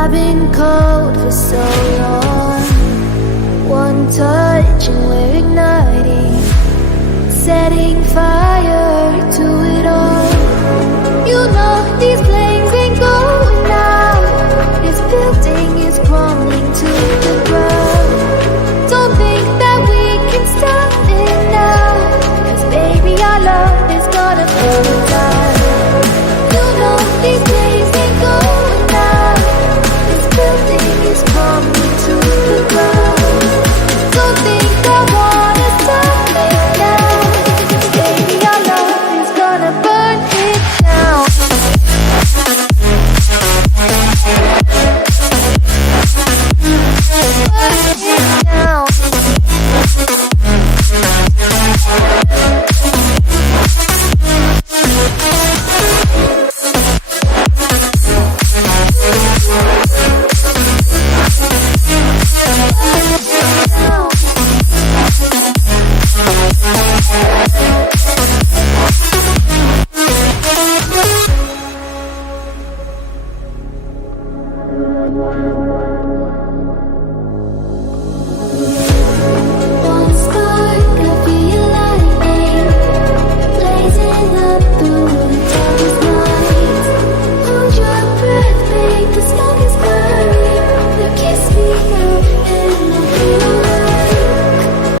I've been cold for so long. One touch and we're igniting, setting fire to it all. You know these places